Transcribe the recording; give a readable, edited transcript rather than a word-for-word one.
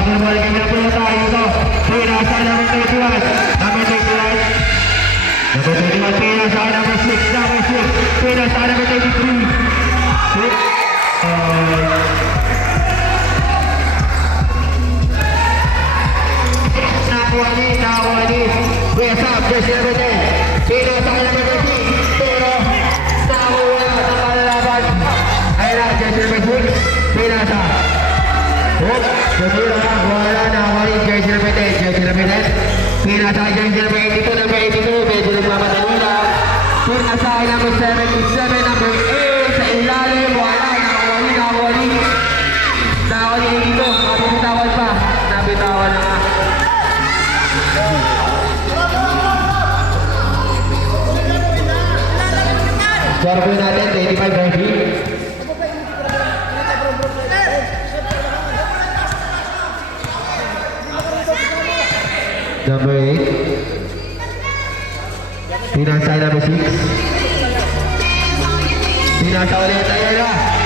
Pinabalikan niya po na tayo ito. Pinasa number 21. Number 21. Number 21. Pinasa number 6. Number 6. Pinasa number 23. Nakuha ni. West up. Jersey number 10. Pinasa number 13. Pero nakuha ng malalaban. Ayun na. Jersey number 6. Pinasa. Wala na wali jersey number 10, jersey number 10. Pinasa jersey number 82, number 82, medyo nagmamadali. Pinasa number 77, number 8 sa ilalim. Wala, nakawali. Nakawali 82, mabitawan pa. Nabitawan na nga. Score po natin, 25 jersey. Number 8. Pinasa number 6. Pinasa ulit. Ayan na.